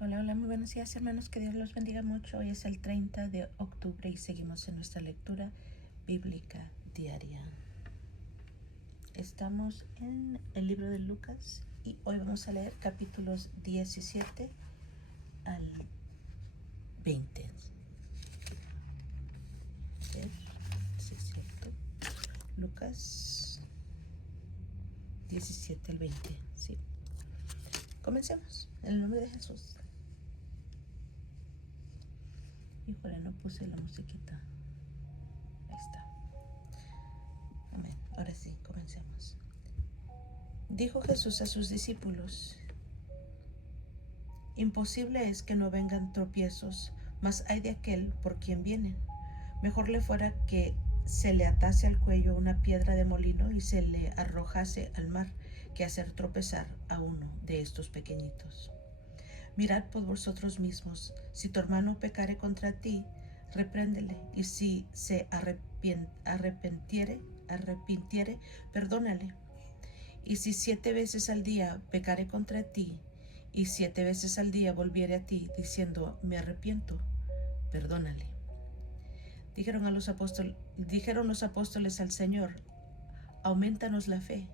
Hola, hola, muy buenos días hermanos, que Dios los bendiga mucho. Hoy es el 30 de octubre y seguimos en nuestra lectura bíblica diaria. Estamos en el libro de Lucas y hoy vamos a leer capítulos 17 al 20. A ver, si es cierto. Lucas 17 al 20, sí. Comencemos, en el nombre de Jesús. Híjole, no puse la musiquita. Ahí está. Amén. Ahora sí, comencemos. Dijo Jesús a sus discípulos: imposible es que no vengan tropiezos, mas hay de aquel por quien vienen. Mejor le fuera que se le atase al cuello una piedra de molino y se le arrojase al mar, que hacer tropezar a uno de estos pequeñitos. Mirad por vosotros mismos, si tu hermano pecare contra ti, repréndele, y si se arrepintiere, perdónale. Y si 7 veces al día pecare contra ti, y 7 veces al día volviere a ti diciendo me arrepiento, perdónale. Dijeron los apóstoles al Señor: aumentanos la fe.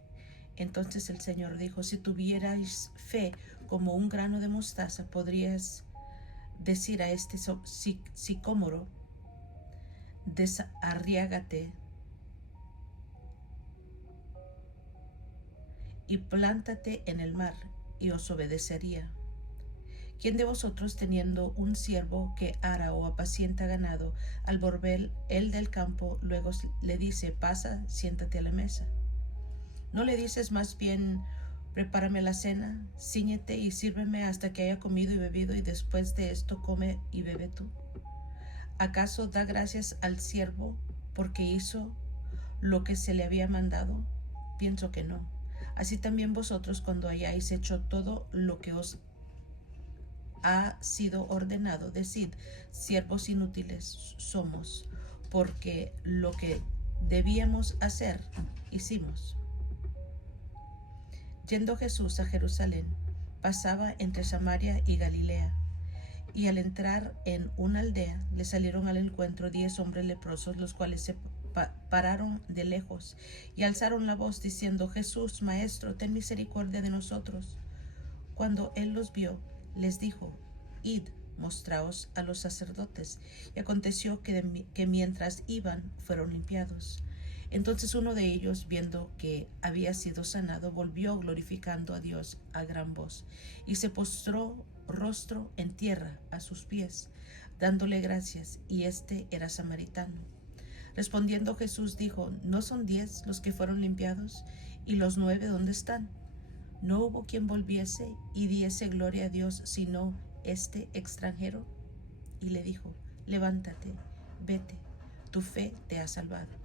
Entonces el Señor dijo: si tuvierais fe como un grano de mostaza, podrías decir a este sicómoro: desarriágate y plántate en el mar, y os obedecería. ¿Quién de vosotros, teniendo un siervo que ara o apacienta ganado, al volver él del campo, luego le dice: pasa, siéntate a la mesa? ¿No le dices más bien: prepárame la cena, cíñete y sírveme hasta que haya comido y bebido, y después de esto come y bebe tú? ¿Acaso da gracias al siervo porque hizo lo que se le había mandado? Pienso que no. Así también vosotros, cuando hayáis hecho todo lo que os ha sido ordenado, decid: siervos inútiles somos, porque lo que debíamos hacer, hicimos. Yendo Jesús a Jerusalén, pasaba entre Samaria y Galilea, y al entrar en una aldea, le salieron al encuentro 10 hombres leprosos, los cuales se pararon de lejos y alzaron la voz diciendo: Jesús, Maestro, ten misericordia de nosotros. Cuando él los vio, les dijo: id, mostraos a los sacerdotes. Y aconteció que mientras iban, fueron limpiados. Entonces uno de ellos, viendo que había sido sanado, volvió glorificando a Dios a gran voz, y se postró rostro en tierra a sus pies, dándole gracias, y este era samaritano. Respondiendo Jesús dijo: ¿no son 10 los que fueron limpiados? ¿Y los 9 dónde están? No hubo quien volviese y diese gloria a Dios, sino este extranjero. Y le dijo: levántate, vete, tu fe te ha salvado.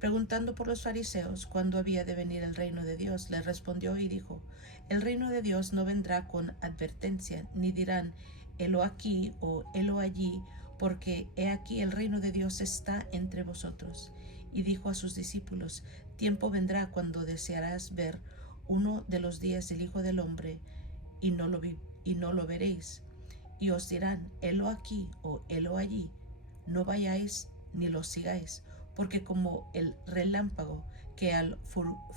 Preguntando por los fariseos cuándo había de venir el reino de Dios, les respondió y dijo: el reino de Dios no vendrá con advertencia, ni dirán: helo aquí o helo allí, porque he aquí el reino de Dios está entre vosotros. Y dijo a sus discípulos: tiempo vendrá cuando desearás ver uno de los días del Hijo del Hombre, y no lo veréis. Y os dirán: helo aquí o helo allí. No vayáis ni los sigáis, porque como el relámpago que al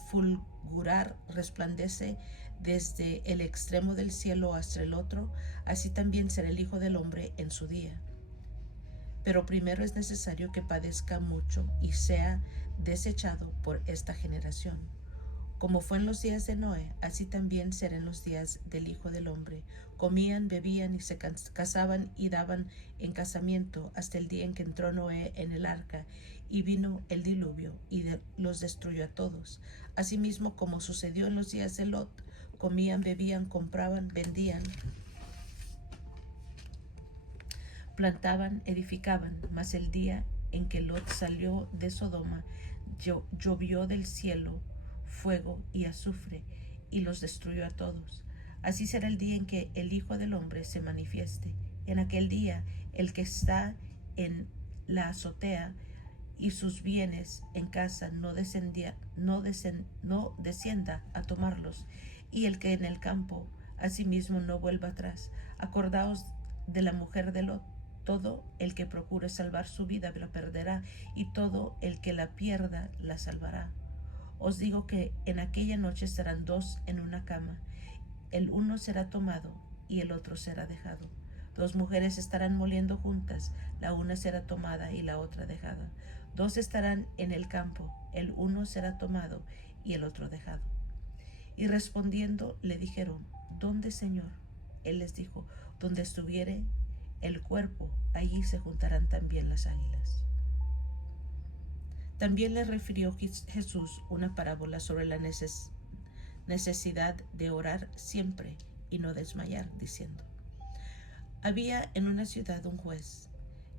fulgurar resplandece desde el extremo del cielo hasta el otro, así también será el Hijo del Hombre en su día. Pero primero es necesario que padezca mucho y sea desechado por esta generación. Como fue en los días de Noé, así también será en los días del Hijo del Hombre. Comían, bebían y se casaban y daban en casamiento hasta el día en que entró Noé en el arca, y vino el diluvio y los destruyó a todos. Asimismo, como sucedió en los días de Lot, comían, bebían, compraban, vendían, plantaban, edificaban. Mas el día en que Lot salió de Sodoma, llovió del cielo fuego y azufre, y los destruyó a todos. Así será el día en que el Hijo del Hombre se manifieste. En aquel día, el que está en la azotea y sus bienes en casa no descienda a tomarlos, y el que en el campo Asimismo, no vuelva atrás. Acordaos de la mujer de Lot. Todo el que procure salvar su vida la perderá, y todo el que la pierda la salvará. Os digo que en aquella noche estarán dos en una cama. El uno será tomado y el otro será dejado. Dos mujeres estarán moliendo juntas, la una será tomada y la otra dejada. Dos estarán en el campo, el uno será tomado y el otro dejado. Y respondiendo le dijeron: ¿Dónde, Señor? Él les dijo: donde estuviere el cuerpo, allí se juntarán también las águilas. También le refirió Jesús una parábola sobre la necesidad de orar siempre y no desmayar, diciendo: había en una ciudad un juez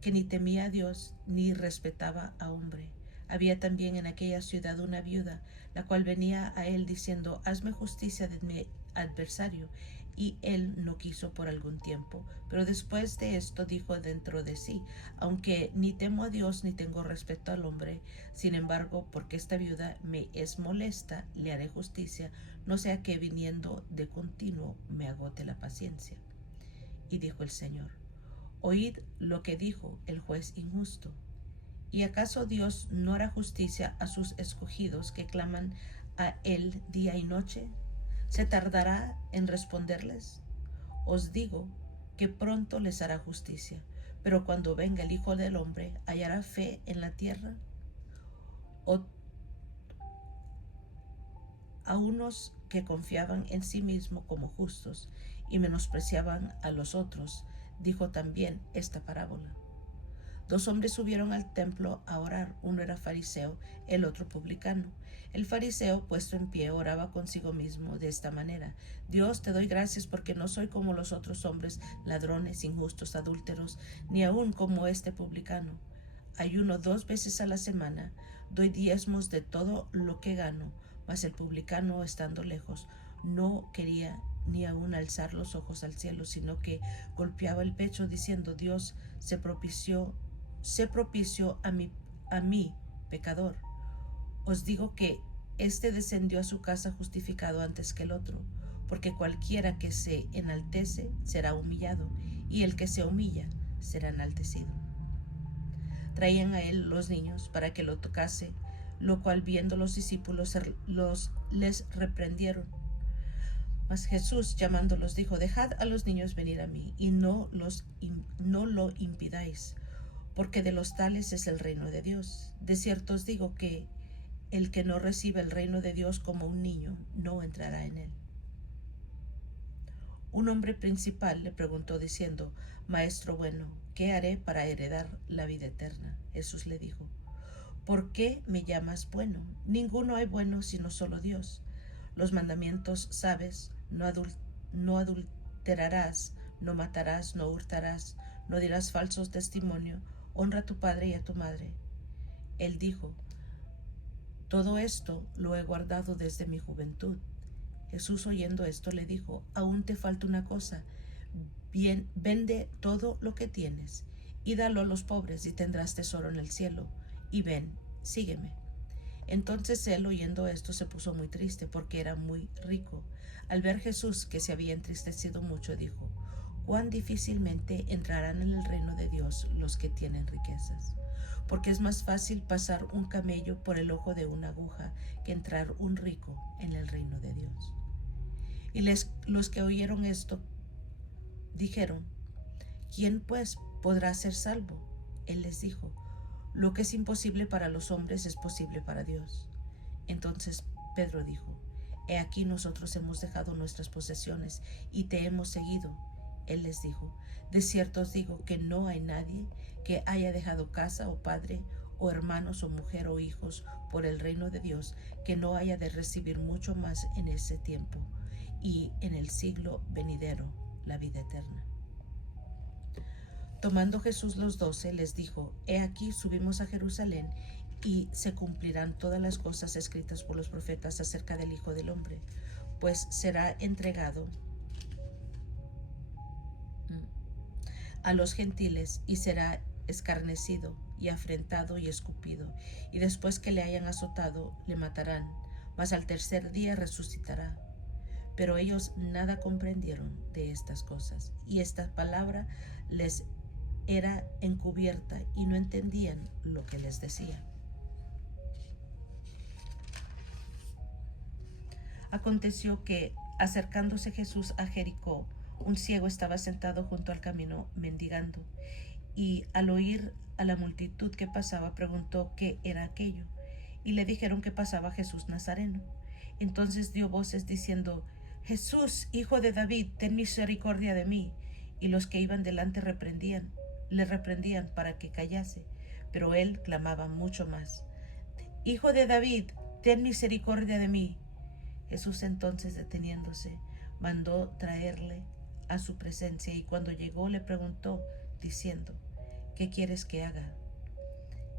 que ni temía a Dios ni respetaba a hombre. Había también en aquella ciudad una viuda, la cual venía a él diciendo: hazme justicia de mi adversario. Y él no quiso por algún tiempo, pero después de esto dijo dentro de sí: aunque ni temo a Dios ni tengo respeto al hombre, sin embargo, porque esta viuda me es molesta, le haré justicia, no sea que viniendo de continuo me agote la paciencia. Y dijo el Señor: oíd lo que dijo el juez injusto. ¿Y acaso Dios no hará justicia a sus escogidos que claman a él día y noche? ¿Se tardará en responderles? Os digo que pronto les hará justicia. Pero cuando venga el Hijo del Hombre, ¿hallará fe en la tierra? O a unos que confiaban en sí mismos como justos y menospreciaban a los otros, dijo también esta parábola. Dos hombres subieron al templo a orar. Uno era fariseo, el otro publicano. El fariseo, puesto en pie, oraba consigo mismo de esta manera: Dios, te doy gracias porque no soy como los otros hombres, ladrones, injustos, adúlteros, ni aun como este publicano. Ayuno 2 veces a la semana, doy diezmos de todo lo que gano. Mas el publicano, estando lejos, no quería ni aun alzar los ojos al cielo, sino que golpeaba el pecho diciendo: Dios, sé propicio a mí, pecador. Os digo que éste descendió a su casa justificado antes que el otro, porque cualquiera que se enaltece será humillado, y el que se humilla será enaltecido. Traían a él los niños para que lo tocase, lo cual viendo los discípulos les reprendieron. Mas Jesús, llamándolos, dijo: dejad a los niños venir a mí, y no lo impidáis, porque de los tales es el reino de Dios. De cierto os digo que el que no recibe el reino de Dios como un niño, no entrará en él. Un hombre principal le preguntó diciendo: Maestro bueno, ¿qué haré para heredar la vida eterna? Jesús le dijo: ¿por qué me llamas bueno? Ninguno hay bueno sino solo Dios. Los mandamientos sabes: no adulterarás, no matarás, no hurtarás, no dirás falso testimonio, honra a tu padre y a tu madre. Él dijo: todo esto lo he guardado desde mi juventud. Jesús, oyendo esto, le dijo: aún te falta una cosa. Bien, vende todo lo que tienes y dalo a los pobres, y tendrás tesoro en el cielo. Y ven, sígueme. Entonces él, oyendo esto, se puso muy triste, porque era muy rico. Al ver Jesús que se había entristecido mucho, dijo: cuán difícilmente entrarán en el reino de Dios los que tienen riquezas. Porque es más fácil pasar un camello por el ojo de una aguja que entrar un rico en el reino de Dios. Y los que oyeron esto dijeron: ¿quién pues podrá ser salvo? Él les dijo: lo que es imposible para los hombres es posible para Dios. Entonces Pedro dijo: he aquí, nosotros hemos dejado nuestras posesiones y te hemos seguido. Él les dijo: de cierto os digo que no hay nadie que haya dejado casa o padre o hermanos o mujer o hijos por el reino de Dios, que no haya de recibir mucho más en ese tiempo y en el siglo venidero la vida eterna. Tomando Jesús los 12, les dijo: he aquí, subimos a Jerusalén, y se cumplirán todas las cosas escritas por los profetas acerca del Hijo del Hombre, pues será entregado a los gentiles y será escarnecido y afrentado y escupido, y después que le hayan azotado, le matarán, mas al tercer día resucitará. Pero ellos nada comprendieron de estas cosas, y esta palabra les era encubierta y no entendían lo que les decía. Aconteció que, acercándose Jesús a Jericó, un ciego estaba sentado junto al camino mendigando, y al oír a la multitud que pasaba, preguntó qué era aquello, y le dijeron que pasaba Jesús Nazareno. Entonces dio voces diciendo: Jesús, hijo de David, ten misericordia de mí. Y los que iban delante le reprendían para que callase, pero él clamaba mucho más: Hijo de David, ten misericordia de mí. Jesús entonces, deteniéndose, mandó traerle a su presencia, y cuando llegó le preguntó diciendo: ¿qué quieres que haga?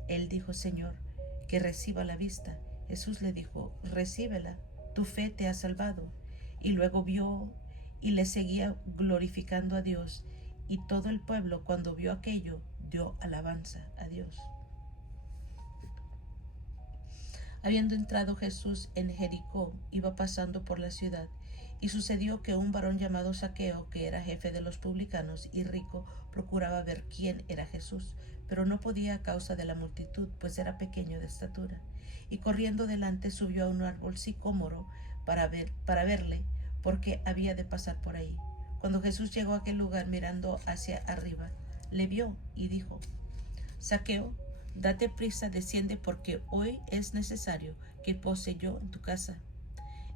Él dijo: Señor, que reciba la vista. Jesús le dijo: recíbela, tu fe te ha salvado. Y luego vio y le seguía glorificando a Dios, y todo el pueblo, cuando vio aquello, dio alabanza a Dios. Habiendo entrado Jesús en Jericó, iba pasando por la ciudad, y sucedió que un varón llamado Zaqueo, que era jefe de los publicanos y rico, procuraba ver quién era Jesús, pero no podía a causa de la multitud, pues era pequeño de estatura. Y corriendo delante subió a un árbol sicómoro para verle, porque había de pasar por ahí. Cuando Jesús llegó a aquel lugar, mirando hacia arriba, le vio y dijo: Zaqueo, date prisa, desciende, porque hoy es necesario que pose yo en tu casa.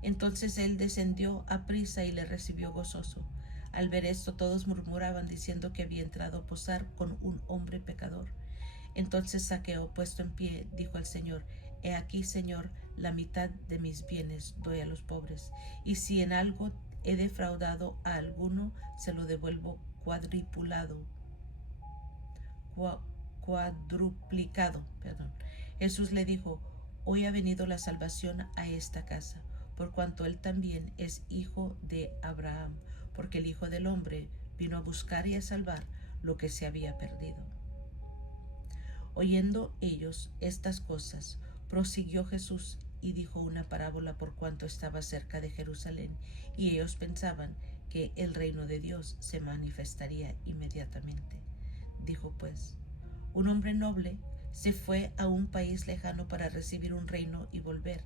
Entonces él descendió a prisa y le recibió gozoso. Al ver esto, todos murmuraban, diciendo que había entrado a posar con un hombre pecador. Entonces Zaqueo, puesto en pie, dijo al Señor: He aquí, Señor, la mitad de mis bienes doy a los pobres, y si en algo he defraudado a alguno, se lo devuelvo cuadruplicado. Jesús le dijo: hoy ha venido la salvación a esta casa, por cuanto él también es hijo de Abraham, porque el Hijo del Hombre vino a buscar y a salvar lo que se había perdido. Oyendo ellos estas cosas, prosiguió Jesús y dijo una parábola, por cuanto estaba cerca de Jerusalén, y ellos pensaban que el reino de Dios se manifestaría inmediatamente. Dijo pues: un hombre noble se fue a un país lejano para recibir un reino y volver,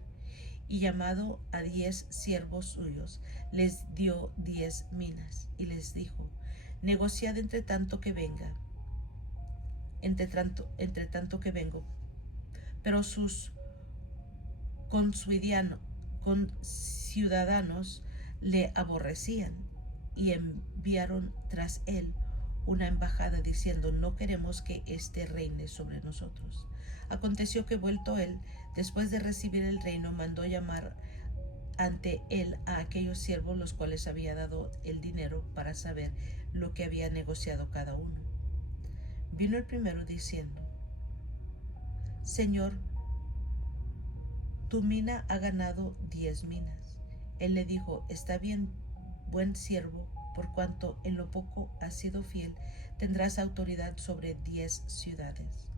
y llamado a 10 siervos suyos, les dio 10 minas, y les dijo: negociad entre tanto que vengo. Pero sus conciudadanos le aborrecían, y enviaron tras él una embajada diciendo: no queremos que éste reine sobre nosotros. Aconteció que, vuelto él, después de recibir el reino, mandó llamar ante él a aquellos siervos, los cuales había dado el dinero, para saber lo que había negociado cada uno. Vino el primero diciendo: Señor, tu mina ha ganado 10 minas. Él le dijo: está bien, buen siervo, por cuanto en lo poco has sido fiel, tendrás autoridad sobre 10 ciudades.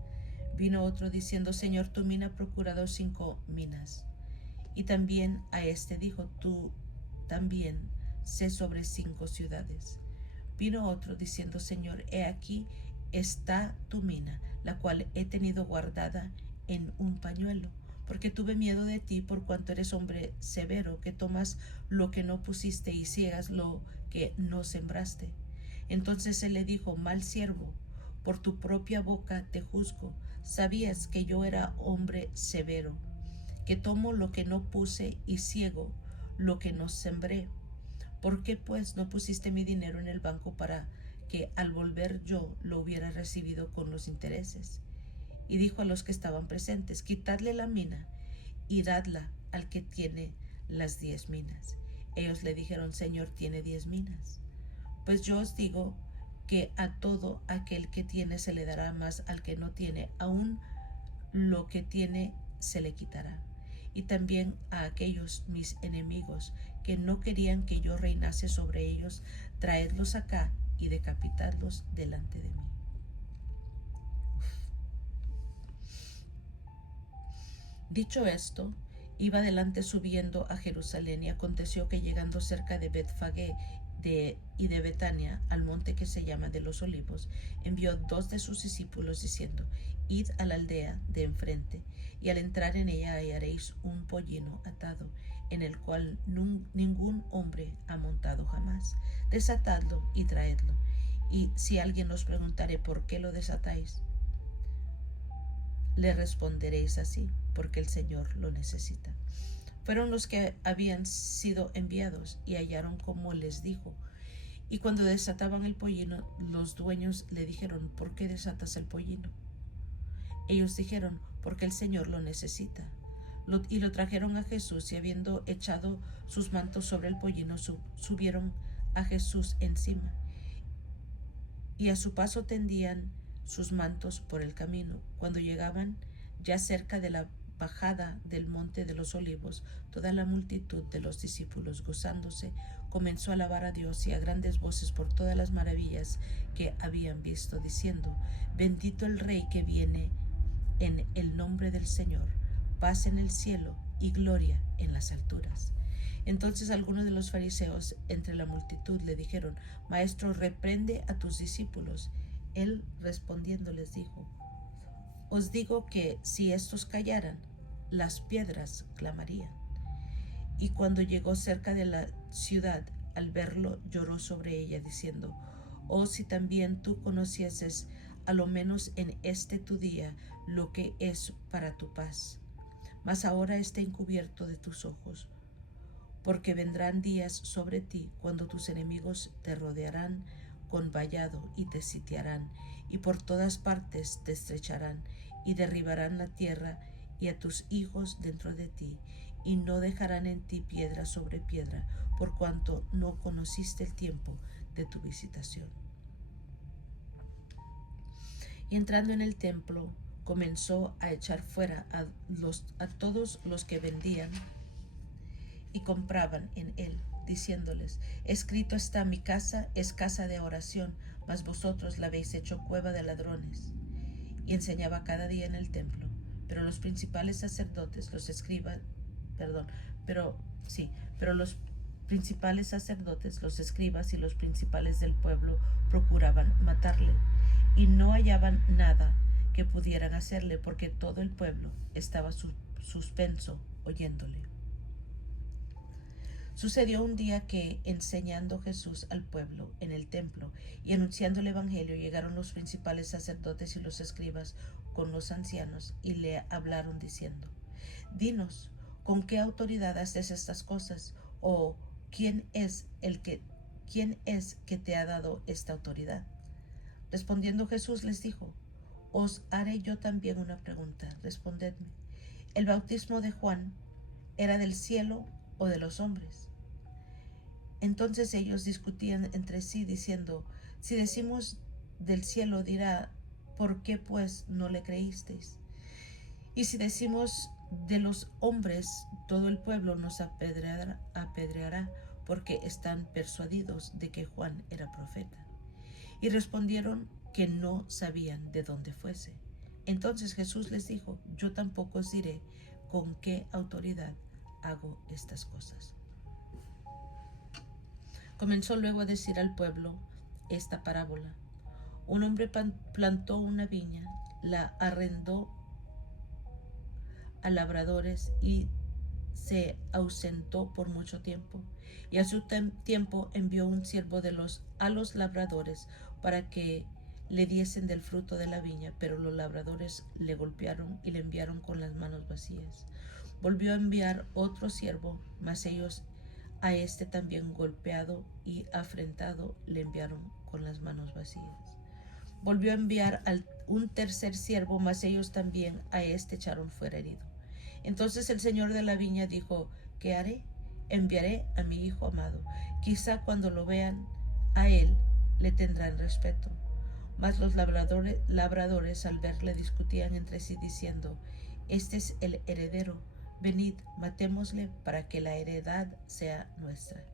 Vino otro diciendo: Señor, tu mina ha procurado 5 minas. Y también a este dijo: tú también sé sobre 5 ciudades. Vino otro diciendo: Señor, he aquí está tu mina, la cual he tenido guardada en un pañuelo, porque tuve miedo de ti, por cuanto eres hombre severo, que tomas lo que no pusiste y ciegas lo que no sembraste. Entonces él le dijo: mal siervo, por tu propia boca te juzgo. Sabías que yo era hombre severo, que tomo lo que no puse y ciego lo que no sembré. ¿Por qué pues no pusiste mi dinero en el banco, para que al volver yo lo hubiera recibido con los intereses? Y dijo a los que estaban presentes: quitadle la mina y dadla al que tiene las 10 minas. Ellos le dijeron: Señor, tiene 10 minas. Pues yo os digo que a todo aquel que tiene se le dará, más al que no tiene, aún lo que tiene se le quitará. Y también a aquellos mis enemigos, que no querían que yo reinase sobre ellos, traedlos acá y decapitadlos delante de mí. Dicho esto, Iba adelante subiendo a Jerusalén, y aconteció que llegando cerca de Betfagé y de Betania, al monte que se llama de los Olivos, envió 2 de sus discípulos diciendo: Id a la aldea de enfrente, y al entrar en ella hallaréis un pollino atado, en el cual ningún hombre ha montado jamás. Desatadlo y traedlo. Y si alguien os preguntare por qué lo desatáis, le responderéis así: porque el Señor lo necesita. Fueron los que habían sido enviados y hallaron como les dijo. Y cuando desataban el pollino, los dueños le dijeron: ¿por qué desatas el pollino? Ellos dijeron: porque el Señor lo necesita. Y lo trajeron a Jesús, y habiendo echado sus mantos sobre el pollino, subieron a Jesús encima. Y a su paso tendían sus mantos por el camino. Cuando llegaban ya cerca de la bajada del monte de los Olivos, toda la multitud de los discípulos, gozándose, comenzó a alabar a Dios y a grandes voces por todas las maravillas que habían visto, diciendo: Bendito el Rey que viene en el nombre del Señor, paz en el cielo y gloria en las alturas. Entonces algunos de los fariseos entre la multitud le dijeron: Maestro, reprende a tus discípulos. Él respondiendo les dijo: Os digo que si estos callaran, las piedras clamarían. Y cuando llegó cerca de la ciudad, al verlo, lloró sobre ella, diciendo: Oh, si también tú conocieses, a lo menos en este tu día, lo que es para tu paz. Mas ahora está encubierto de tus ojos, porque vendrán días sobre ti cuando tus enemigos te rodearán con vallado y te sitiarán, y por todas partes te estrecharán, y derribarán la tierra y a tus hijos dentro de ti, y no dejarán en ti piedra sobre piedra, por cuanto no conociste el tiempo de tu visitación. Y entrando en el templo, comenzó a echar fuera a todos los que vendían y compraban en él, diciéndoles: Escrito está: mi casa es casa de oración, mas vosotros la habéis hecho cueva de ladrones. Y enseñaba cada día en el templo. Pero los principales sacerdotes, los escribas y los principales del pueblo procuraban matarle, y no hallaban nada que pudieran hacerle, porque todo el pueblo estaba suspenso oyéndole. Sucedió un día que, enseñando Jesús al pueblo en el templo y anunciando el evangelio, llegaron los principales sacerdotes y los escribas con los ancianos y le hablaron diciendo: Dinos, ¿con qué autoridad haces estas cosas? ¿O quién es que te ha dado esta autoridad? Respondiendo Jesús les dijo: Os haré yo también una pregunta, respondedme. ¿El bautismo de Juan era del cielo o de los hombres? Entonces ellos discutían entre sí, diciendo: Si decimos del cielo, dirá: ¿por qué pues no le creísteis? Y si decimos de los hombres, todo el pueblo nos apedreará, porque están persuadidos de que Juan era profeta. Y respondieron que no sabían de dónde fuese. Entonces Jesús les dijo: Yo tampoco os diré con qué autoridad hago estas cosas. Comenzó luego a decir al pueblo esta parábola: Un hombre plantó una viña, la arrendó a labradores y se ausentó por mucho tiempo. Y a su tiempo envió un siervo a los labradores para que le diesen del fruto de la viña, pero los labradores le golpearon y le enviaron con las manos vacías. Volvió a enviar otro siervo, mas ellos a este también golpeado y afrentado le enviaron con las manos vacías. Volvió a enviar un tercer siervo, mas ellos también a este echaron fuera herido. Entonces el señor de la viña dijo: ¿qué haré? Enviaré a mi hijo amado. Quizá cuando lo vean a él le tendrán respeto. Mas los labradores al verle discutían entre sí diciendo: Este es el heredero. Venid, matémosle para que la heredad sea nuestra.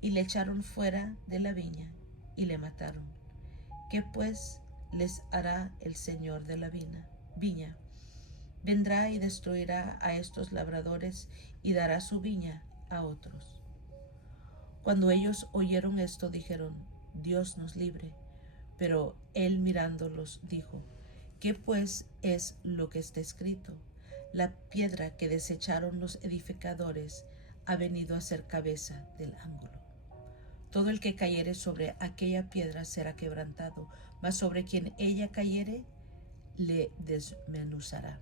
Y le echaron fuera de la viña y le mataron. ¿Qué pues les hará el señor de la viña? vendrá y destruirá a estos labradores y dará su viña a otros. Cuando ellos oyeron esto, dijeron: Dios nos libre. Pero él mirándolos dijo: ¿Qué pues es lo que está escrito? La piedra que desecharon los edificadores ha venido a ser cabeza del ángulo. Todo el que cayere sobre aquella piedra será quebrantado, mas sobre quien ella cayere le desmenuzará.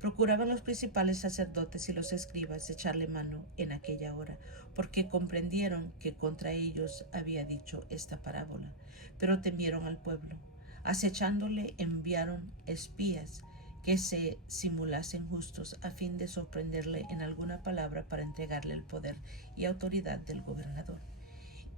Procuraban los principales sacerdotes y los escribas echarle mano en aquella hora, porque comprendieron que contra ellos había dicho esta parábola, pero temieron al pueblo. Acechándole, enviaron espías que se simulasen justos a fin de sorprenderle en alguna palabra para entregarle el poder y autoridad del gobernador.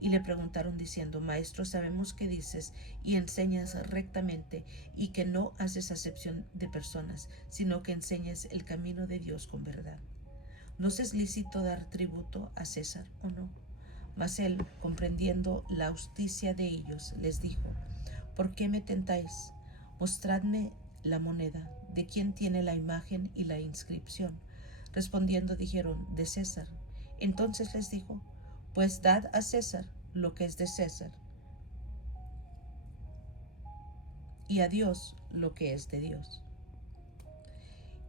Y le preguntaron diciendo: Maestro, sabemos que dices y enseñas rectamente y que no haces acepción de personas, sino que enseñas el camino de Dios con verdad. ¿Nos es lícito dar tributo a César o no? Mas él, comprendiendo la justicia de ellos, les dijo: ¿Por qué me tentáis? Mostradme la moneda. ¿De quién tiene la imagen y la inscripción? Respondiendo dijeron: de César. Entonces les dijo: pues dad a César lo que es de César, y a Dios lo que es de Dios.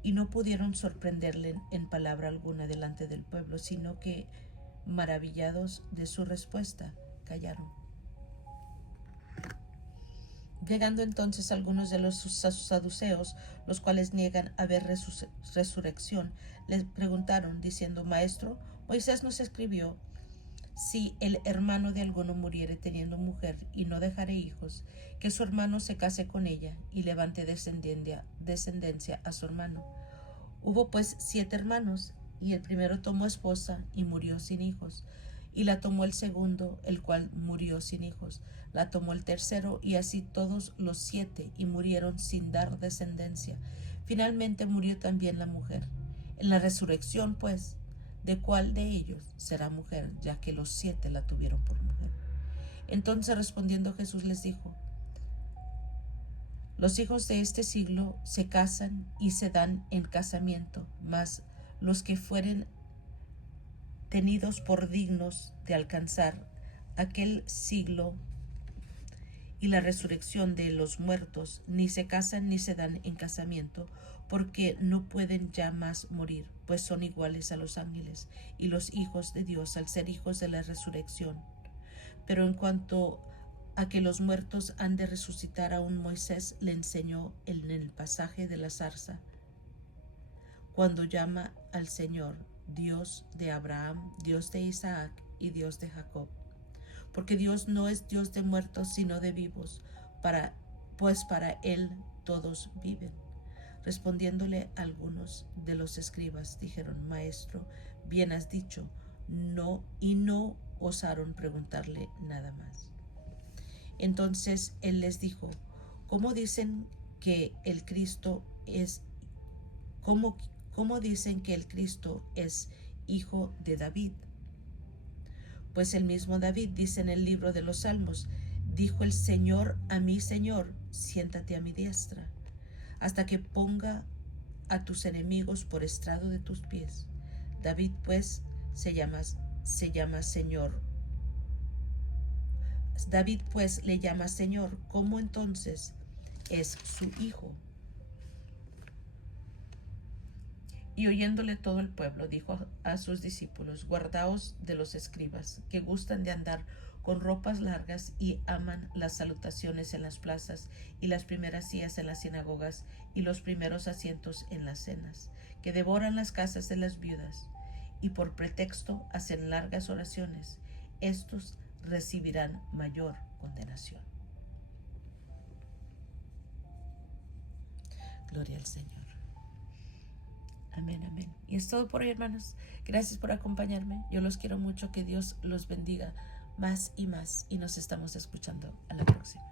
Y no pudieron sorprenderle en palabra alguna delante del pueblo, sino que, maravillados de su respuesta, callaron. Llegando entonces algunos de los saduceos, los cuales niegan haber resurrección, les preguntaron diciendo: Maestro, Moisés nos escribió: si el hermano de alguno muriere teniendo mujer y no dejare hijos, que su hermano se case con ella y levante descendencia a su hermano. Hubo pues 7 hermanos, y el primero tomó esposa y murió sin hijos, y la tomó el segundo, el cual murió sin hijos. La tomó el tercero, y así todos los 7, y murieron sin dar descendencia. Finalmente murió también la mujer. En la resurrección, pues, ¿de cuál de ellos será mujer, ya que los 7 la tuvieron por mujer? Entonces respondiendo Jesús les dijo: los hijos de este siglo se casan y se dan en casamiento, mas los que fueren tenidos por dignos de alcanzar aquel siglo y la resurrección de los muertos, ni se casan ni se dan en casamiento, porque no pueden ya más morir, pues son iguales a los ángeles y los hijos de Dios al ser hijos de la resurrección. Pero en cuanto a que los muertos han de resucitar, aún Moisés le enseñó en el pasaje de la zarza, cuando llama al Señor Dios de Abraham, Dios de Isaac y Dios de Jacob. Porque Dios no es Dios de muertos, sino de vivos, pues para Él todos viven. Respondiéndole algunos de los escribas, dijeron: Maestro, bien has dicho. No osaron preguntarle nada más. Entonces Él les dijo: ¿Cómo dicen que el Cristo es hijo de David? Pues el mismo David dice en el libro de los Salmos: dijo el Señor a mi Señor: siéntate a mi diestra, hasta que ponga a tus enemigos por estrado de tus pies. David pues se llama Señor. David pues le llama Señor. ¿Cómo entonces es su hijo? Y oyéndole todo el pueblo, dijo a sus discípulos: guardaos de los escribas, que gustan de andar con ropas largas y aman las salutaciones en las plazas y las primeras sillas en las sinagogas y los primeros asientos en las cenas, que devoran las casas de las viudas y por pretexto hacen largas oraciones. Estos recibirán mayor condenación. Gloria al Señor. Amén, amén. Y es todo por hoy, hermanos. Gracias por acompañarme. Yo los quiero mucho. Que Dios los bendiga más y más. Y nos estamos escuchando a la próxima.